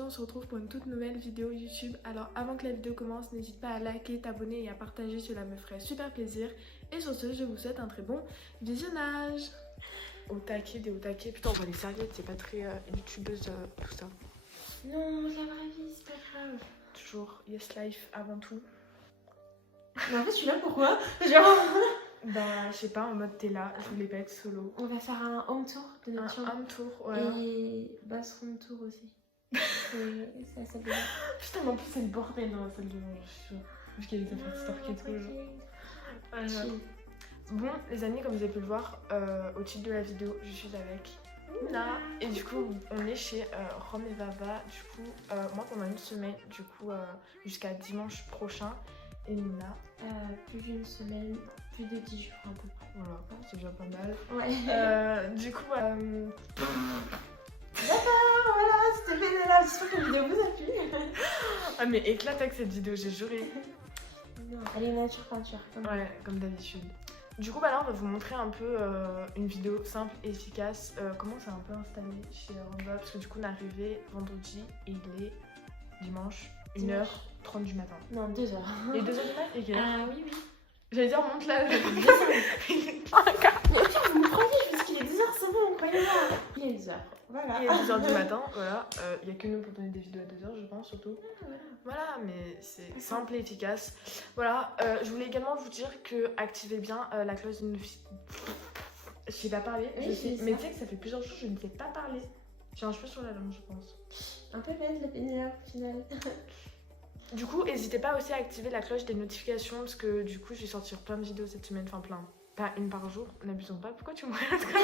aujourd'hui on se retrouve pour une toute nouvelle vidéo YouTube. Alors avant que la vidéo commence, n'hésite pas à liker, t'abonner et à partager, cela me ferait super plaisir. Et sur ce, je vous souhaite un très bon visionnage. Au taquet, des au taquet. Putain, on voit les serviettes, c'est pas très youtubeuse tout ça. Non, la vraie vie, c'est pas grave. Toujours yes life avant tout. Mais en fait, je suis là pourquoi? Genre... Bah, je sais pas, en mode t'es là, je voulais pas être solo. On va faire un home tour de notre chambre. Un home tour, voilà. Et bathroom tour aussi. C'est ça bien. Putain, mais en plus, c'est le bordel dans la salle de bain, je suis sûre. Vu qu'il y a des affaires de stock et tout. Voilà. Bon, les amis, comme vous avez pu le voir au titre de la vidéo, je suis avec Nina. Et du coup, on est chez Rome et Vava. Du coup, moi pendant une semaine, du coup, jusqu'à dimanche prochain. Et Nina, plus d'une semaine, plus de 10 jours à peu près. voilà, c'est déjà pas mal. Ouais. Du coup, D'accord, voilà, c'était fait de là. J'espère que la vidéo vous a plu. ah mais éclate avec cette vidéo, j'ai juré. Non, elle est nature peinture. Ouais, comme d'habitude. Du coup, bah là, on va vous montrer un peu une vidéo simple et efficace. Comment c'est un peu installé chez Roma. Parce que du coup, on est arrivé vendredi et il est dimanche, 1h30 du matin. Non, 2h. Il est 2h du matin et quelle heure? Ah oui, oui. J'allais dire, monte là. Mais au pire, vous me prenez, parce qu'il est 2h, c'est bon, croyez-moi. Il est 2h. Voilà. Il est 2h du matin, voilà. Il n'y a que nous pour donner des vidéos à 2h, je pense, surtout. Voilà, mais c'est simple et efficace. Voilà, je voulais également vous dire que activez bien la cloche de notification. Je sais pas parler, Oui, je sais, c'est mais ça. tu sais que ça fait plusieurs jours que je ne sais pas parler. J'ai un cheveu sur la langue, je pense. Un peu bête la Pénélope au final. Du coup, n'hésitez pas aussi à activer la cloche des notifications parce que du coup, je vais sortir plein de vidéos cette semaine, enfin plein. Pas une par jour, n'abusons pas. Pourquoi tu me regardes comme ça?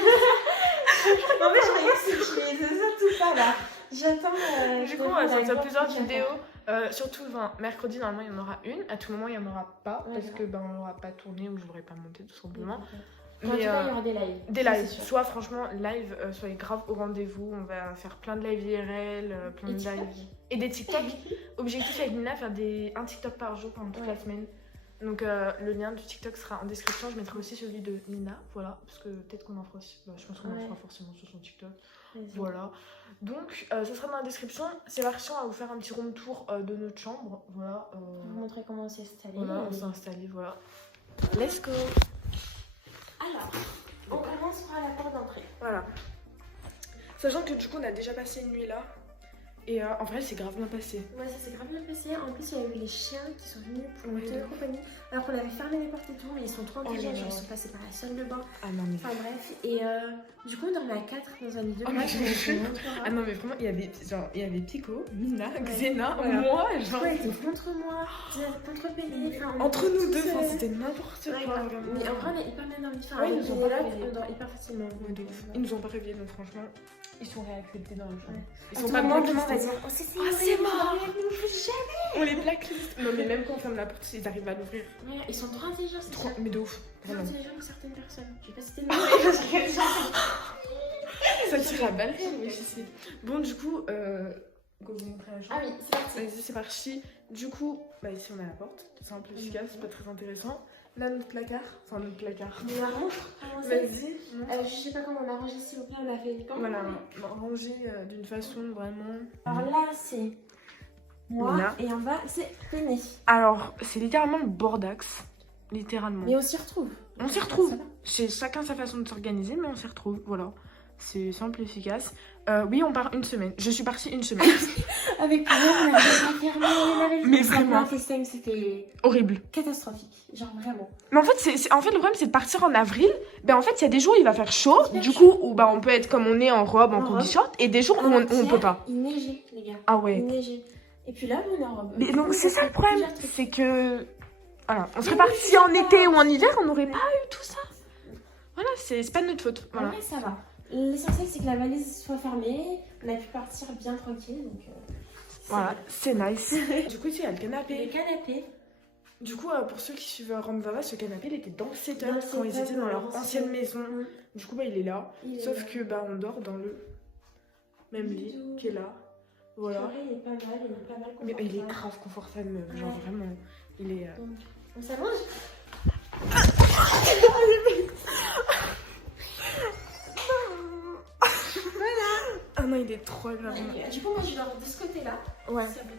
En fait, je croyais que c'est ça tout ça là. J'attends. Du coup, on va sortir plusieurs vidéos. Surtout, mercredi, normalement, il y en aura une. À tout moment, il n'y en aura pas parce que on n'aura pas tourné ou je l'aurai pas monté tout simplement. En tout cas, il y aura des lives. Des lives, soit franchement live, soyez grave au rendez-vous. On va faire plein de lives IRL, plein de lives. Et des TikTok. Objectif avec Nina, faire un TikTok par jour pendant toute la semaine. Donc le lien du TikTok sera en description. Je mettrai aussi celui de Nina, voilà, parce que peut-être qu'on en fera aussi. Bah, je pense qu'on en fera forcément sur son TikTok. Voilà. Donc ça sera dans la description. C'est parti, on va vous faire un petit room tour de notre chambre. Voilà. Vous montrer comment on s'est installé. Voilà, on s'est installé, voilà. Let's go. Alors, on commence par la porte d'entrée. Voilà. Sachant que du coup, on a déjà passé une nuit là. Et en vrai, c'est grave bien passé. Ouais, ça s'est grave bien passé. En plus, il y a eu les chiens qui sont venus pour nous tenir compagnie. Alors qu'on avait fermé les portes et tout, mais ils sont trop intelligents. Ils sont passés par la salle de bain. Ah non, mais. Enfin bref. Et du coup, on dormait à 4 dans un lit de Ah non, mais vraiment, il y avait Pico, Mina, Xena, voilà. moi, genre. Ouais, ils étaient contre moi, contre Péné. Entre nous deux, c'était n'importe quoi. Mais en vrai, on est hyper bien dormi. Enfin, ouais, ils nous ont pas réveillés. On dort hyper facilement. Ils nous ont pas réveillés, donc franchement, ils sont réacceptés dans le chambre. Ils sont pas blacklistés. dire, c'est mort. On les blacklist. Non, mais même quand on ferme la porte, ils arrivent à l'ouvrir. Ouais, ils sont trop intelligents, c'est ça. Mais de ouf. Trop intelligents que certaines personnes. Je vais pas citer de nom. Ça tire à balles, mais je sais. Bon, du coup, go vous montrer la chambre. Ah oui, c'est parti. Vas-y, c'est parti. Du coup, bah ici on a la porte. C'est un peu efficace, c'est pas très intéressant. Là, notre placard. Enfin, notre placard. Mais la range, vas-y. je sais pas comment on a rangé, s'il vous plaît, on a fait voilà, rangé d'une façon vraiment. Alors là, c'est moi Nina. et en bas, c'est Péné. Alors, c'est littéralement le bordax. Littéralement. Mais on s'y retrouve. On s'y retrouve. C'est chacun sa façon de s'organiser, mais on s'y retrouve. Voilà. C'est simple et efficace. Oui, on part une semaine. Je suis partie une semaine. Avec plusieurs, on avait pas fermé, on avait mais vraiment. FaceTime, c'était horrible. Catastrophique. Genre vraiment. Mais en fait, en fait, le problème, c'est de partir en avril. Ben, en fait, il y a des jours où il va faire chaud. Du coup, où bah, on peut être comme on est en robe, en combi short. Et des jours où on peut pas. Il neigeait, les gars. Ah ouais. Il neigeait. Et puis là, on est en robe. Mais donc, c'est ça le problème. C'est que. Voilà. On serait parti en été ou en hiver, on n'aurait pas eu tout ça. Voilà, c'est pas de notre faute. Voilà. Ouais, ça va. L'essentiel, c'est que la valise soit fermée. On a pu partir bien tranquille. Donc, voilà, c'est nice. Du coup, ici, il y a le canapé. Le canapé. Du coup, pour ceux qui suivent Rome Vava, ce canapé, il était dans le setup quand ils étaient dans leur ancienne maison. Du coup, bah, il est là. Sauf que bah, on dort dans le même lit qui est là. Voilà. Il est pas mal, confortable. Mais il est grave confortable, genre vraiment. Il est. Donc, on s'allonge. Ah non, il est trop agréable. Du coup, moi je dors de ce côté-là. Ouais. Ça va.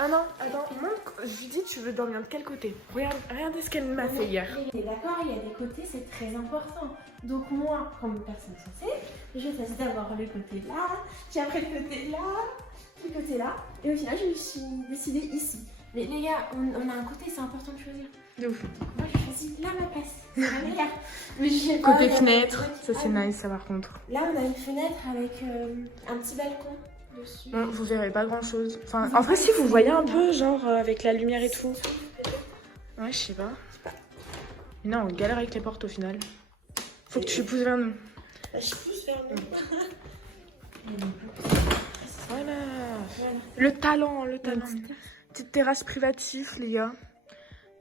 Ah non, attends, montre. Je lui dis, tu veux dormir de quel côté? Regardez ce qu'elle m'a fait hier. Et d'accord, il y a des côtés, c'est très important. Donc moi, comme personne censée, je choisis d'abord le côté là, puis après le côté là, le côté là. Et au final, je me suis décidée ici. Mais les gars, on a un côté, c'est important de choisir. De ouf. Moi, je choisis là ma place. C'est la meilleure. Mais je sais pas, Côté il y a fenêtre, un truc- ça c'est Ah, nice, ça par contre. Là, on a une fenêtre avec un petit balcon dessus. Bon, vous verrez pas grand chose. Enfin, en vrai, si vous voyez un peu, genre avec la lumière et tout. Ouais, je sais pas. Mais non, on galère avec les portes au final. Faut que tu pousses vers nous. Je pousse vers nous. Voilà. Le talent, le talent. Petite terrasse privative, les gars.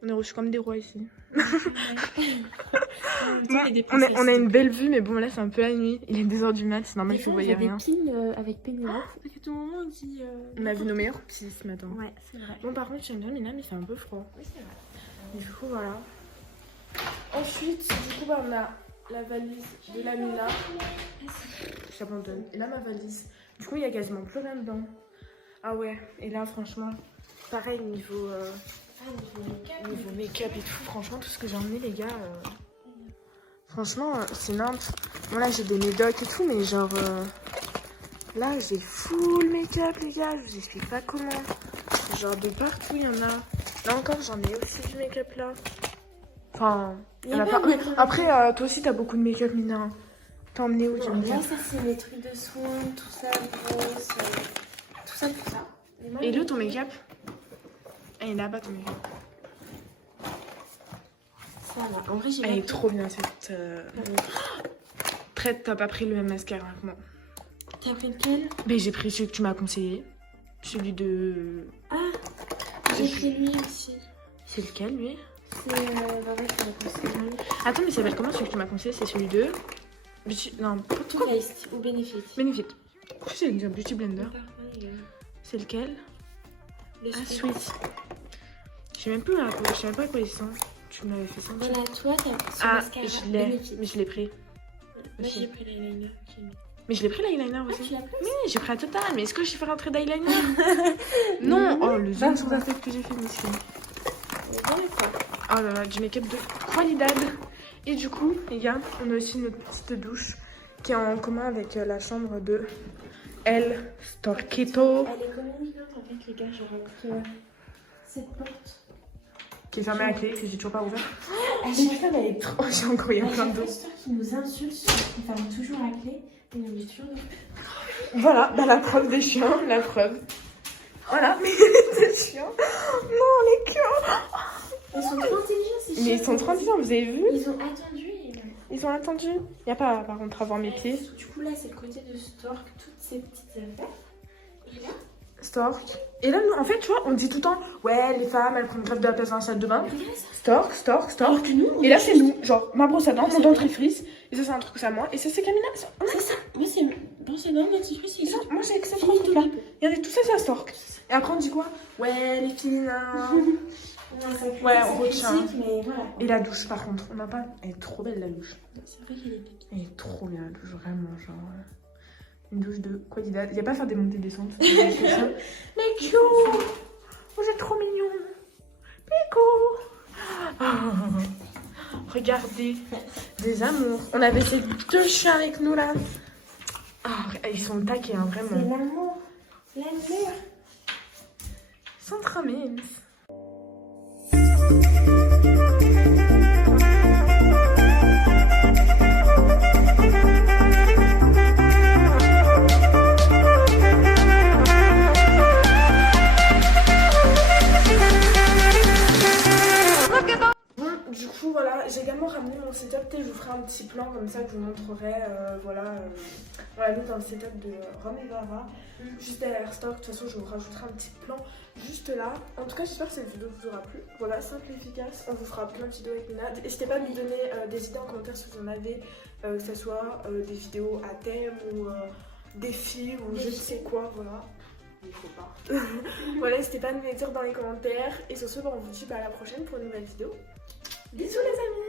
On est reçus comme des rois ici. Bon, on a une belle vue, mais bon, là c'est un peu la nuit. Il est 2h du mat, c'est normal que vous voyez rien. Avec Pénélope. Parce que tout le moment on dit. On a vu nos meilleurs petits ce matin. Ouais, c'est vrai. Bon, par contre, j'aime bien Mina, mais c'est un peu froid. Oui, c'est vrai. Du coup, voilà. Ensuite, du coup, bah, on a la valise de la Mina. J'abandonne. Et là, ma valise. Du coup, il y a quasiment plus rien dedans. Ah ouais. Et là, franchement, pareil, niveau make-up et tout. Franchement, tout ce que j'ai emmené, les gars. Franchement, c'est nimp. Bon, là, j'ai des médocs et tout, mais genre. Là, j'ai full make-up, les gars. Je vous explique pas comment. Genre, de partout, il y en a. Là encore, j'en ai aussi du make-up là. Enfin, il y en a pas. Oui, après, toi aussi, t'as beaucoup de make-up, Mina. T'as emmené où du Là, make-up? ça, c'est les trucs de soins, tout ça, grosse. Tout ça, tout ça. Et là, ton make-up? Ah, il est là-bas, ton make-up. Ça, en vrai, j'ai Elle est trop bien, cette. Très top. T'as pris le même mascara que moi. T'as pris lequel? Ben, j'ai pris celui que tu m'as conseillé. Celui de. Ah, j'ai pris lui aussi. C'est lequel, lui? C'est. Bah ouais, je l'ai conseillé. Attends, mais ça s'appelle comment celui que tu m'as conseillé? C'est celui de. Non, Too Faced ou Benefit. Benefit. C'est un Beauty Blender. C'est lequel? Le Ah, Sweet. Sweet. Je sais même plus à quoi ils sont. Tu m'avais fait sentir. Voilà, toi, t'as pris ce Ah, mascara. je l'ai. Benefit. Mais je l'ai pris. Moi, aussi. j'ai pris l'eyeliner. Mais je l'ai pris l'eyeliner Ah, aussi. tu l'as pris? Oui, j'ai pris la totale. Mais est-ce que j'ai fait rentrer d'eyeliner? Non. Oh, le zoom sur la tête que j'ai fait, monsieur. Oh là là, du make-up de qualidad. Et du coup, les gars, on a aussi notre petite douche qui est en commun avec la chambre de El Storquito. Elle est communicante en fait, les gars, genre avec cette porte. Qui est fermée à clé, que j'ai toujours pas ouvert. À chaque fois, elle est trop. Oh, j'ai encore eu plein d'eau. Qui nous insulte sur qu'on ferme toujours à clé et on met toujours Voilà, bah la preuve des chiens, la preuve. Voilà, mais les chiens. Non, les chiens. Ils sont trop intelligents, ces chiens. Mais ils sont trop intelligents, vous avez vu? Ils ont attendu. Ils ont attendu. Y a pas, par contre, à voir mes pieds. Du coup, là, c'est le côté de Stork, toutes ces petites affaires. Et là, Stork. Et là, nous, en fait, tu vois, on dit tout le temps, ouais, les femmes, elles prennent grave de la place dans la salle de bain. regarde ça. Stork, Stork, Stork. Alors que nous, Et là, c'est nous. Genre, ma brosse à dents, mon dentifrice. Et ça, c'est un truc, c'est à moi. Et ça, c'est Camilla. C'est ça. Moi, c'est. Bon, c'est non, dentifrice, Et ça, moi, j'ai que ça Fini truc tout là. Regardez, tout ça, c'est à Stork. Et après, on dit quoi? Ouais, les filles, Ouais, on retient. Mais voilà. Et la douche, par contre, on n'a pas. Elle est trop belle, la douche. C'est vrai qu'elle est belle. Elle est trop bien, la douche, vraiment. Genre. Une douche de qualidad. Il n'y a pas à faire des montées descentes. Mais Pico! Vous êtes trop mignon. Pico! Regardez. Des amours. On avait ces deux chiens avec nous là. Ah, ils sont taqués, hein, C'est vraiment. l'amour. La mère. Ils sont trop mimes. Du coup, voilà, j'ai également ramené mon setup. Je vous ferai un petit plan comme ça que je vous montrerai. Voilà, nous dans le setup de Rome et Vara. Juste derrière Stock. De toute façon, je vous rajouterai un petit plan juste là. En tout cas, j'espère que cette vidéo vous aura plu. Voilà, simple et efficace. On vous fera plein de vidéos avec Mina. N'hésitez pas à me donner des idées en commentaire si vous en avez. Que ce soit des vidéos à thème ou des films ou je ne sais quoi. Voilà. Il faut pas. Voilà, n'hésitez pas à me les dire dans les commentaires. Et sur ce, on vous dit à la prochaine pour une nouvelle vidéo. Bisous les amis!